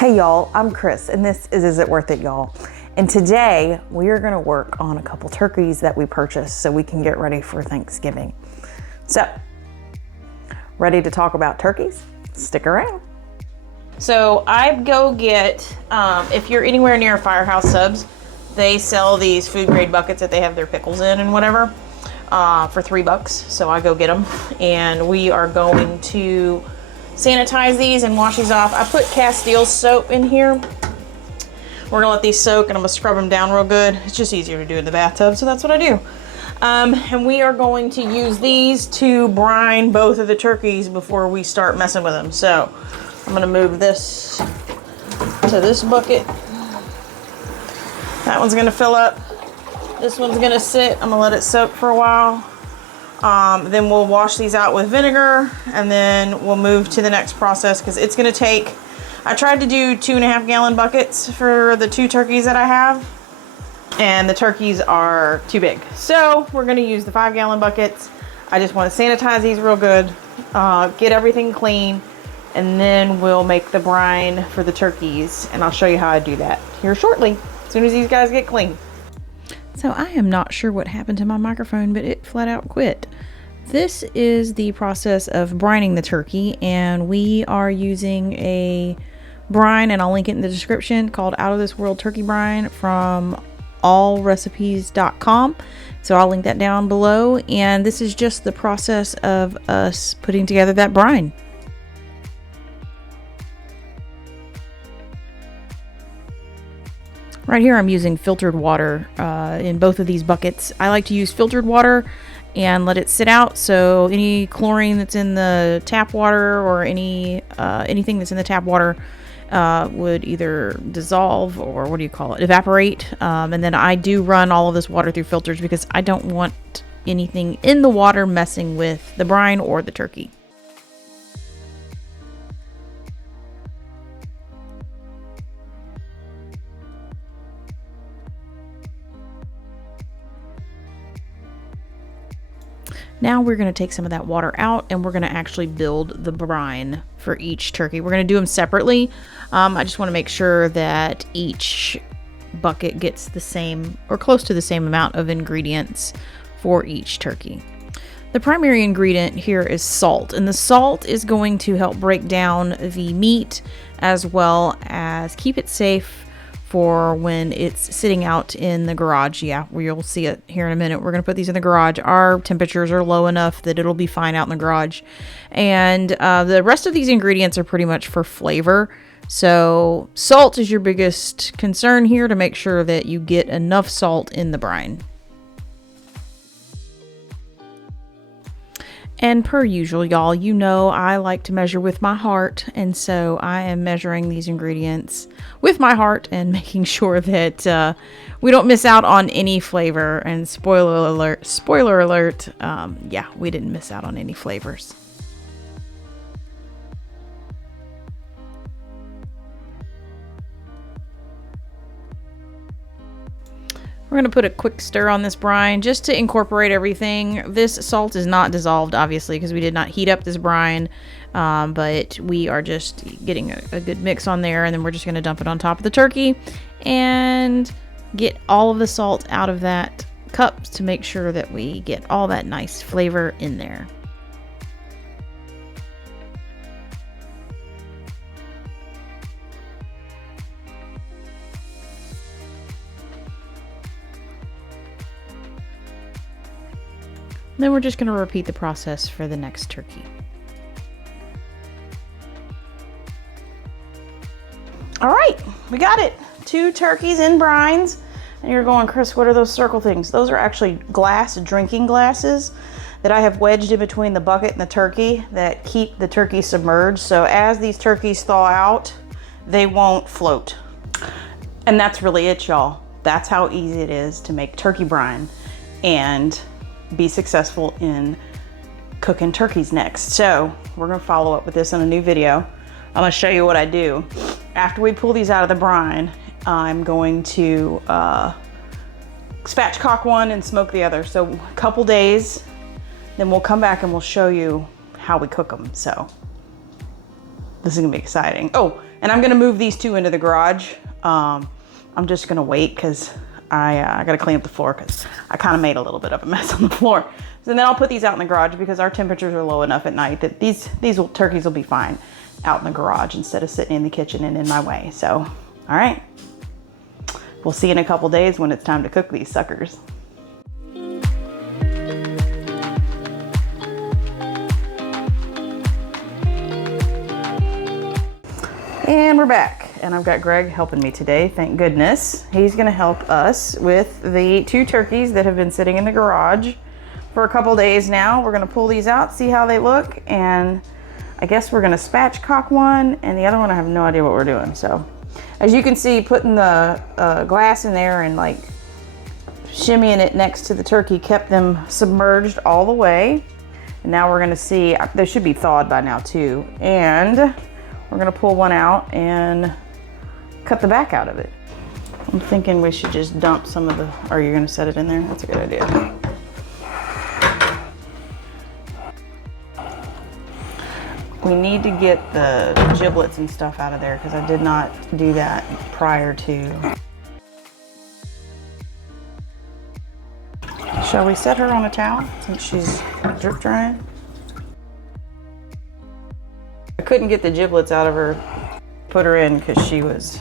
Hey y'all, I'm Chris and this is It Worth It, y'all? And today we are gonna work on a couple turkeys that we purchased so we can get ready for Thanksgiving. So, ready to talk about turkeys? Stick around. So I go get, if you're anywhere near Firehouse Subs, they sell these food grade buckets that they have their pickles in and whatever for $3. So I go get them and we are going to sanitize these and wash these off. I put Castile soap in here. We're gonna let these soak and I'm gonna scrub them down real good. It's just easier to do in the bathtub, so that's what I do. And we are going to use these to brine both of the turkeys before we start messing with them. So I'm gonna move this to this bucket. That one's gonna fill up. This one's gonna sit. I'm gonna let it soak for a while. Then we'll wash these out with vinegar and then we'll move to the next process because it's gonna take, I tried to do 2.5 gallon buckets for the 2 turkeys that I have and the turkeys are too big. So we're gonna use the 5 gallon buckets. I just wanna sanitize these real good, get everything clean, and then we'll make the brine for the turkeys and I'll show you how I do that here shortly, as soon as these guys get clean. So I am not sure what happened to my microphone, but it flat out quit. This is the process of brining the turkey, and we are using a brine, and I'll link it in the description, called Out of This World Turkey Brine from allrecipes.com. So I'll link that down below, and this is just the process of us putting together that brine. Right here I'm using filtered water in both of these buckets. I like to use filtered water and let it sit out, so any chlorine that's in the tap water or anything that's in the tap water would either dissolve or evaporate. And then I do run all of this water through filters because I don't want anything in the water messing with the brine or the turkey. Now we're going to take some of that water out and we're going to actually build the brine for each turkey. We're going to do them separately. I just want to make sure that each bucket gets the same or close to the same amount of ingredients for each turkey. The primary ingredient here is salt, and the salt is going to help break down the meat as well as keep it safe for when it's sitting out in the garage. Yeah, you'll see it here in a minute. We're going to put these in the garage. Our temperatures are low enough that it'll be fine out in the garage. And the rest of these ingredients are pretty much for flavor. So salt is your biggest concern here, to make sure that you get enough salt in the brine. And per usual, y'all, you know I like to measure with my heart, and so I am measuring these ingredients with my heart and making sure that we don't miss out on any flavor. And spoiler alert, yeah, we didn't miss out on any flavors. We're going to put a quick stir on this brine just to incorporate everything. This salt is not dissolved, obviously, because we did not heat up this brine, but we are just getting a good mix on there, and then we're just going to dump it on top of the turkey and get all of the salt out of that cup to make sure that we get all that nice flavor in there. Then we're just going to repeat the process for the next turkey. All right, we got it. 2 turkeys in brines. And you're going, Chris, what are those circle things? Those are actually drinking glasses that I have wedged in between the bucket and the turkey that keep the turkey submerged. So as these turkeys thaw out, they won't float. And that's really it, y'all. That's how easy it is to make turkey brine and be successful in cooking turkeys next. So we're gonna follow up with this in a new video. I'm gonna show you what I do. After we pull these out of the brine, I'm going to spatchcock one and smoke the other. So a couple days, then we'll come back and we'll show you how we cook them. So this is gonna be exciting. Oh, And I'm gonna move these two into the garage. I'm just gonna wait because I gotta clean up the floor because I kind of made a little bit of a mess on the floor. So then I'll put these out in the garage because our temperatures are low enough at night that these turkeys will be fine out in the garage instead of sitting in the kitchen and in my way. So, all right. We'll see in a couple days when it's time to cook these suckers. And we're back. And I've got Greg helping me today, thank goodness. He's gonna help us with the 2 turkeys that have been sitting in the garage for a couple days now. We're gonna pull these out, see how they look, and I guess we're gonna spatchcock one, and the other one I have no idea what we're doing. So, as you can see, putting the glass in there and like shimmying it next to the turkey kept them submerged all the way. And now we're gonna see, they should be thawed by now too. And we're gonna pull one out and cut the back out of it. I'm thinking we should just dump some of the, are you gonna set it in there? That's a good idea. We need to get the giblets and stuff out of there because I did not do that prior to. Shall we set her on a towel since she's drip drying? I couldn't get the giblets out of her, put her in because she was,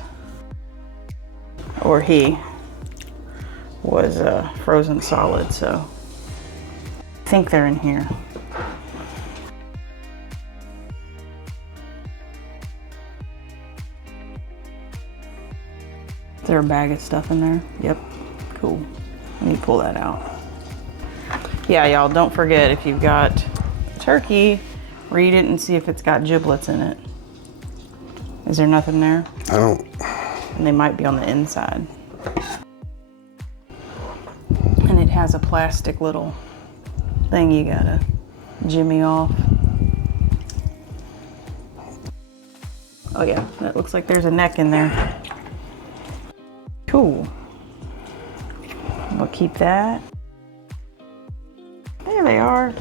or he was frozen solid, so I think they're in here. Is there a bag of stuff in there? Yep, cool. Let me pull that out. Yeah, y'all, don't forget if you've got turkey, read it and see if it's got giblets in it. Is there nothing there? I don't. And they might be on the inside. And it has a plastic little thing you gotta jimmy off. Oh yeah, that looks like there's a neck in there. Cool. We'll keep that. There they are.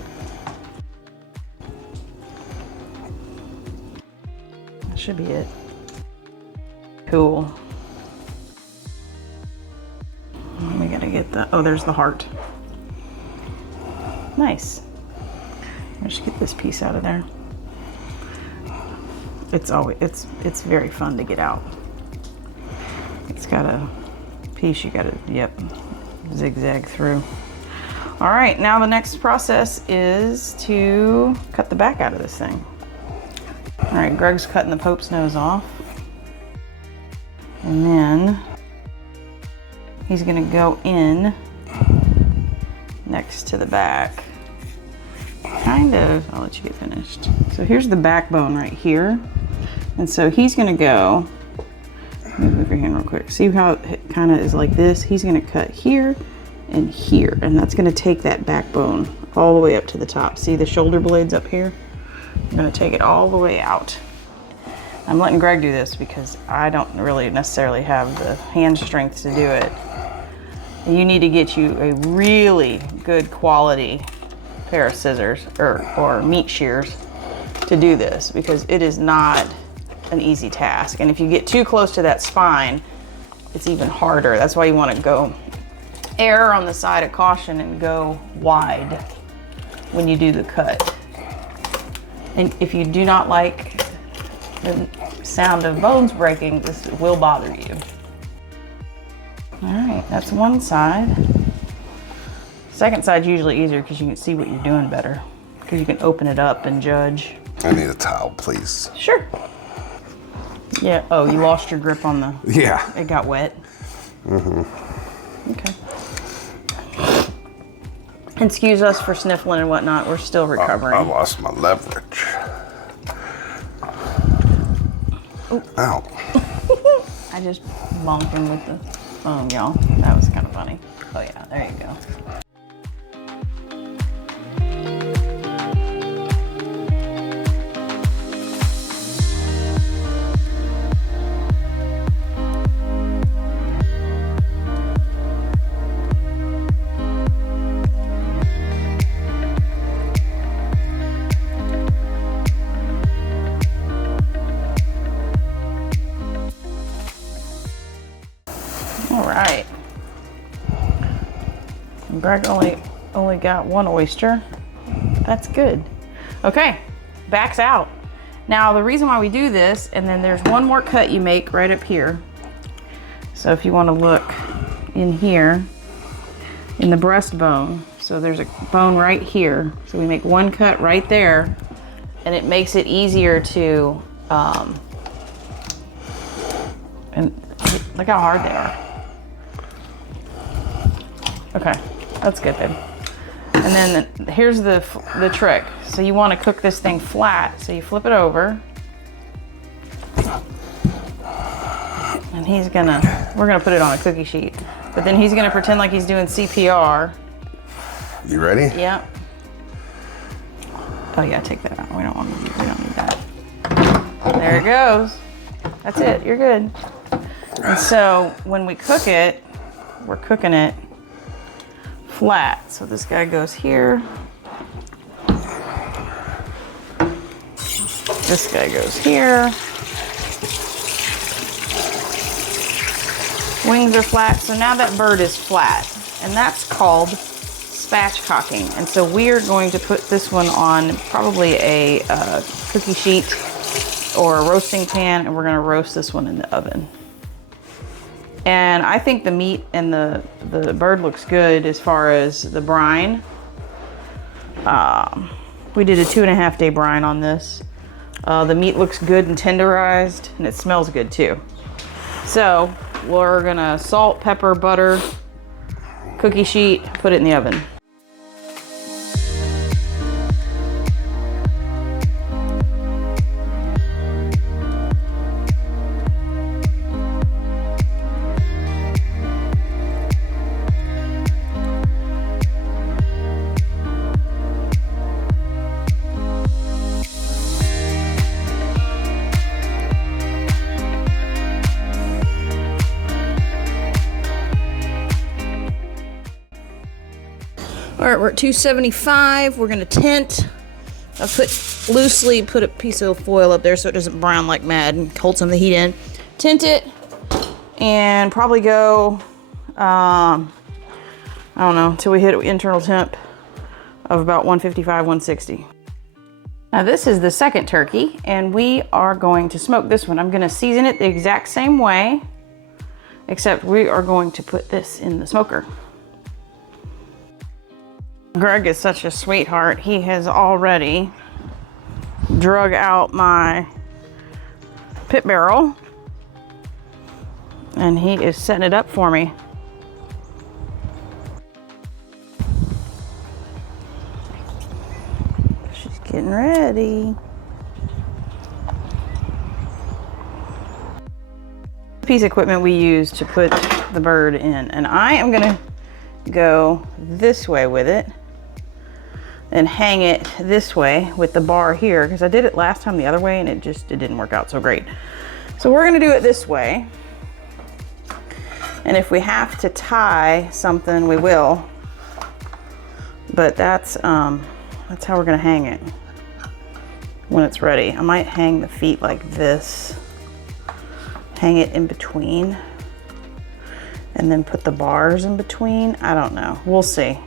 That should be it. Cool. We gotta get the, oh, there's the heart. Nice. Let's get this piece out of there. It's always, it's very fun to get out. It's got a piece you gotta, yep, zigzag through. All right, now the next process is to cut the back out of this thing. All right, Greg's cutting the Pope's nose off. And then he's gonna go in next to the back. Kind of, I'll let you get finished. So here's the backbone right here. And so he's gonna go, move your hand real quick. See how it kind of is like this? He's gonna cut here and here, and that's gonna take that backbone all the way up to the top. See the shoulder blades up here? I'm gonna take it all the way out. I'm letting Greg do this because I don't really necessarily have the hand strength to do it. You need to get you a really good quality pair of scissors or meat shears to do this because it is not an easy task. And if you get too close to that spine, it's even harder. That's why you want to go err on the side of caution and go wide when you do the cut. And if you do not like the sound of bones breaking, this will bother you. All right, that's one side. Second side's usually easier because you can see what you're doing better because you can open it up and judge. I need a towel, please. Sure. Yeah, oh, you lost your grip on the... Yeah. It got wet? Mm-hmm. Okay. Excuse us for sniffling and whatnot. We're still recovering. I lost my leverage. Ooh. Ow. I just bonked him with the phone, y'all. That was kind of funny. Oh yeah, there you go. Greg only got one oyster. That's good. Okay, back's out. Now the reason why we do this, and then there's one more cut you make right up here. So if you want to look in here, in the breastbone, so there's a bone right here. So we make one cut right there, and it makes it easier to, and look how hard they are. Okay, that's good, babe. And then here's the trick. So you want to cook this thing flat, so you flip it over. And we're gonna put it on a cookie sheet. But then he's gonna pretend like he's doing CPR. You ready? Yeah. Oh yeah, take that out. We don't need that. There it goes. That's it, you're good. And so when we cook it, we're cooking it flat. So this guy goes here. This guy goes here. Wings are flat, so now that bird is flat, and that's called spatchcocking. And so we are going to put this one on probably a cookie sheet or a roasting pan, and we're gonna roast this one in the oven. And I think the meat and the bird looks good as far as the brine. We did a 2.5 day brine on this. The meat looks good and tenderized, and it smells good too. So we're gonna salt, pepper, butter, cookie sheet, put it in the oven. All right, we're at 275. We're gonna tint. I loosely put a piece of foil up there so it doesn't brown like mad and hold some of the heat in. Tint it and probably go, I don't know, until we hit internal temp of about 155, 160. Now this is the second turkey, and we are going to smoke this one. I'm gonna season it the exact same way, except we are going to put this in the smoker. Greg is such a sweetheart. He has already drug out my pit barrel, and he is setting it up for me. She's getting ready. Piece of equipment we use to put the bird in, and I am gonna go this way with it and hang it this way with the bar here, because I did it last time the other way and it didn't work out so great. So we're gonna do it this way, and if we have to tie something we will, but that's how we're gonna hang it when it's ready. I might hang the feet like this, hang it in between, and then put the bars in between. I don't know, we'll see.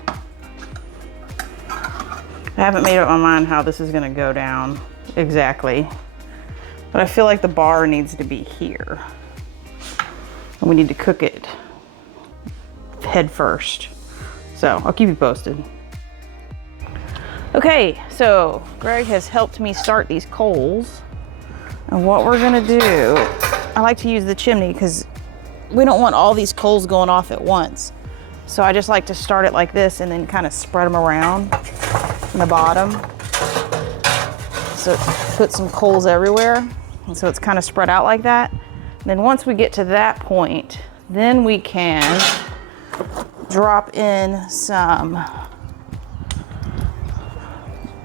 I haven't made up my mind how this is gonna go down exactly, but I feel like the bar needs to be here. And we need to cook it head first. So I'll keep you posted. Okay, so Greg has helped me start these coals. And what we're gonna do, I like to use the chimney because we don't want all these coals going off at once. So I just like to start it like this and then kind of spread them around in the bottom. So put some coals everywhere. And so it's kind of spread out like that. And then once we get to that point, then we can drop in some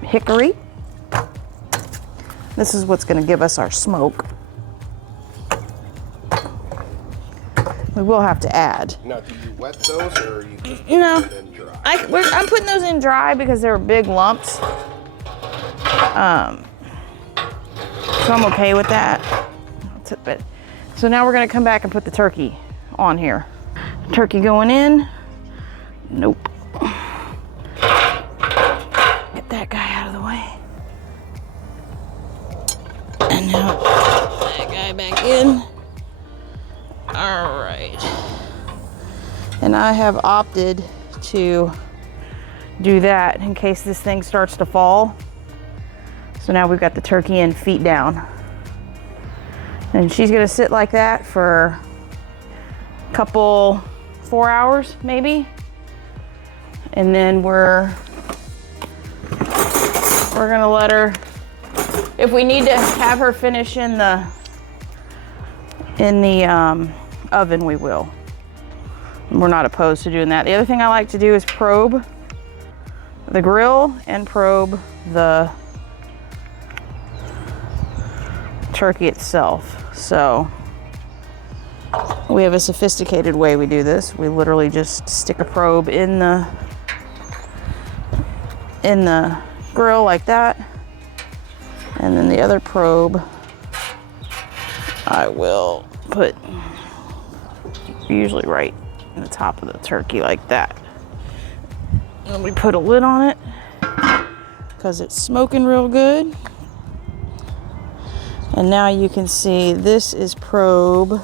hickory. This is what's gonna give us our smoke. We will have to add. Now, do you wet those, or are you just No, putting them in dry? I'm putting those in dry because they were big lumps. So I'm okay with that. So now we're gonna come back and put the turkey on here. Turkey going in. Nope. in. All right. And I have opted to do that in case this thing starts to fall. So now we've got the turkey in feet down. And she's gonna sit like that for a couple, 4 hours maybe. And then we're gonna let her, if we need to have her finish in the oven, we will. We're not opposed to doing that. The other thing I like to do is probe the grill and probe the turkey itself. So we have a sophisticated way we do this. We literally just stick a probe in the grill like that. And then the other probe I will put usually right in the top of the turkey like that. And we put a lid on it because it's smoking real good. And now you can see this is probe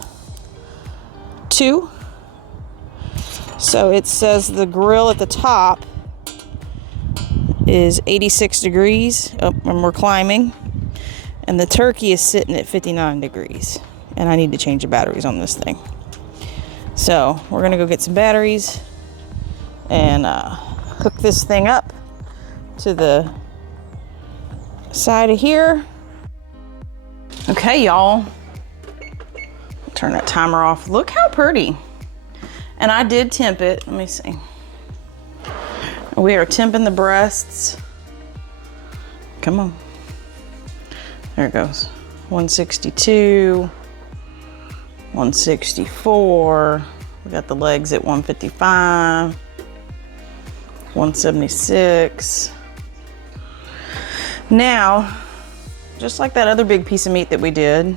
2. So it says the grill at the top is 86 degrees. Oh, and we're climbing. And the turkey is sitting at 59 degrees. And I need to change the batteries on this thing. So we're gonna go get some batteries and hook this thing up to the side of here. Okay, y'all. Turn that timer off. Look how pretty. And I did temp it. Let me see. We are temping the breasts. Come on. There it goes. 162. 164. We got the legs at 155. 176. Now, just like that other big piece of meat that we did,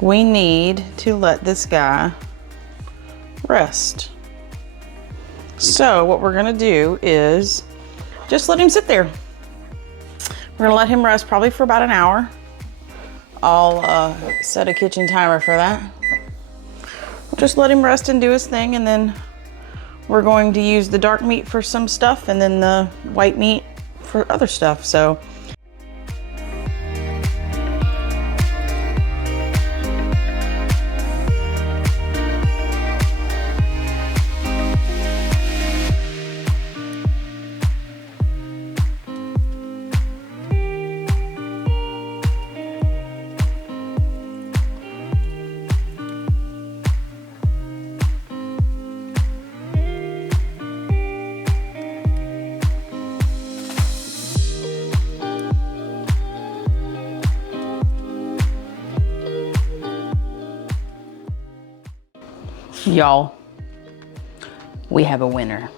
we need to let this guy rest. So what we're gonna do is just let him sit there. We're gonna let him rest probably for about an hour. I'll set a kitchen timer for that. We'll just let him rest and do his thing, and then we're going to use the dark meat for some stuff and then the white meat for other stuff. So y'all, we have a winner.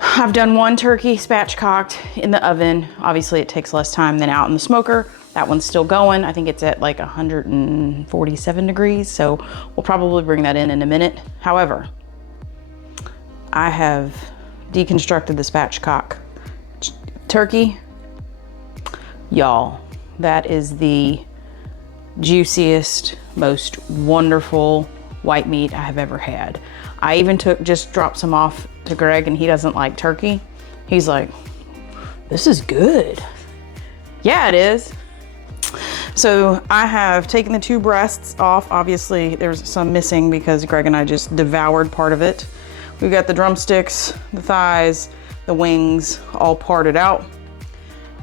I've done one turkey spatchcocked in the oven. Obviously it takes less time than out in the smoker. That one's still going. I think it's at like 147 degrees. So we'll probably bring that in a minute. However, I have deconstructed the spatchcock turkey. Y'all, that is the juiciest, most wonderful white meat I have ever had. I even just dropped some off to Greg, and he doesn't like turkey. He's like, this is good. Yeah, it is. So I have taken the 2 breasts off. Obviously there's some missing because Greg and I just devoured part of it. We've got the drumsticks, the thighs, the wings all parted out.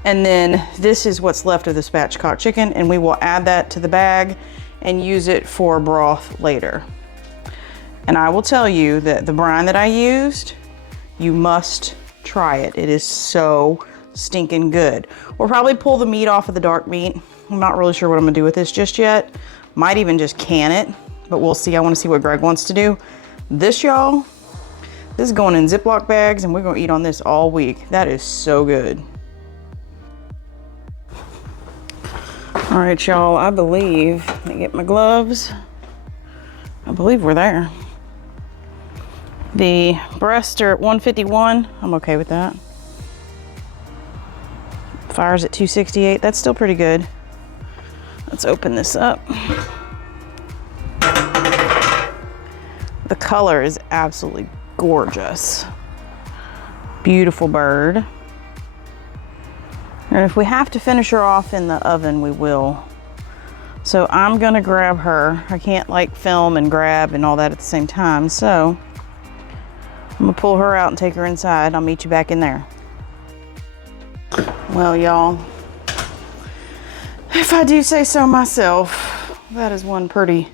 And then this is what's left of the spatchcock chicken, and we will add that to the bag and use it for broth later. And I will tell you that the brine that I used, you must try it. It is so stinking good. We'll probably pull the meat off of the dark meat. I'm not really sure what I'm gonna do with this just yet. Might even just can it, but we'll see. I wanna see what Greg wants to do. This, y'all, this is going in Ziploc bags, and we're gonna eat on this all week. That is so good. All right, y'all, I believe, let me get my gloves. I believe we're there. The breasts are at 151. I'm okay with that. Fire's at 268. That's still pretty good. Let's open this up. The color is absolutely gorgeous. Beautiful bird. And if we have to finish her off in the oven, we will. So I'm gonna grab her. I can't like film and grab and all that at the same time. So I'm gonna pull her out and take her inside. I'll meet you back in there. Well, y'all, if I do say so myself, that is one pretty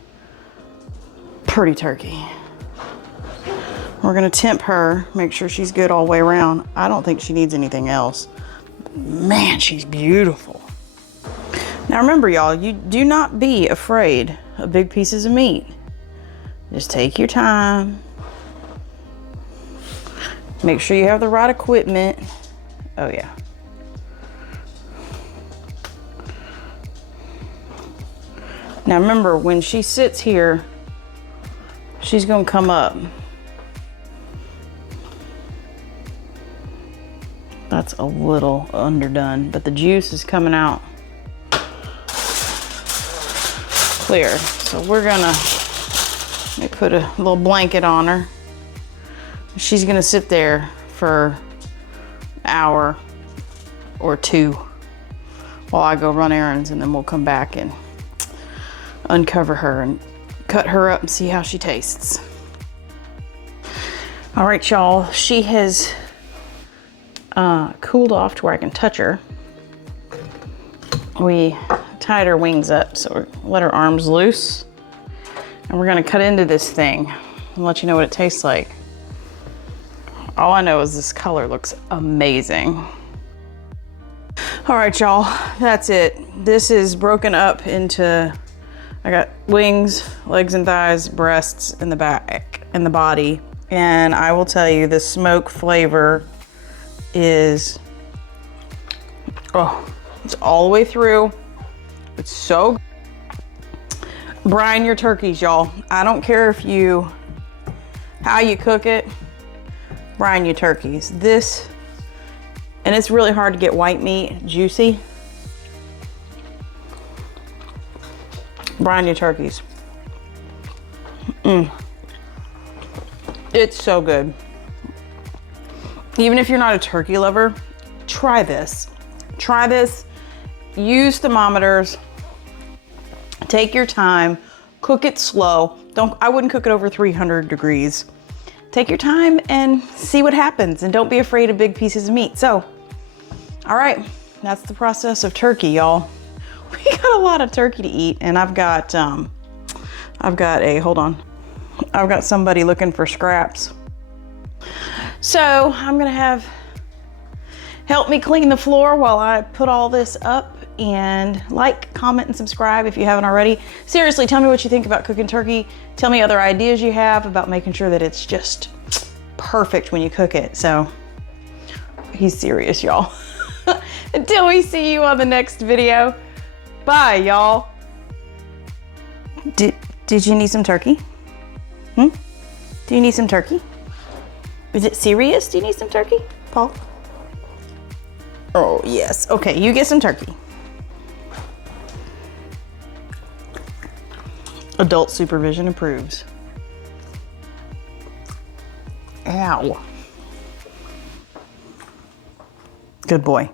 turkey. We're gonna temp her, make sure she's good all the way around. I don't think she needs anything else. Man, she's beautiful. Now remember, y'all, you do not be afraid of big pieces of meat. Just take your time. Make sure you have the right equipment. Oh yeah. Now remember, when she sits here, she's gonna come up. That's a little underdone, but the juice is coming out clear. So we're gonna put a little blanket on her. She's gonna sit there for an hour or two while I go run errands, and then we'll come back and uncover her and cut her up and see how she tastes. All right, y'all, she has cooled off to where I can touch her. We tied her wings up, so we let her arms loose, and we're gonna cut into this thing and let you know what it tastes like. All I know is this color looks amazing. All right, y'all, that's it. This is broken up into, I got wings, legs and thighs, breasts, and the back and the body. And I will tell you, the smoke flavor is, oh, it's all the way through. It's so good. Brine your turkeys, y'all. I don't care how you cook it, brine your turkeys. This, and it's really hard to get white meat juicy. Brine your turkeys. It's so good. Even if you're not a turkey lover, try this. Try this. Use thermometers. Take your time. Cook it slow. I wouldn't cook it over 300 degrees. Take your time and see what happens, and don't be afraid of big pieces of meat. So, all right, that's the process of turkey, y'all. We got a lot of turkey to eat, and I've got somebody looking for scraps. So I'm gonna help me clean the floor while I put all this up, and like, comment, and subscribe if you haven't already. Seriously, tell me what you think about cooking turkey. Tell me other ideas you have about making sure that it's just perfect when you cook it. So he's serious, y'all. Until we see you on the next video. Bye, y'all. Did you need some turkey? Do you need some turkey? Is it serious? Do you need some turkey, Paul? Oh, yes. Okay, you get some turkey. Adult supervision approves. Ow. Good boy.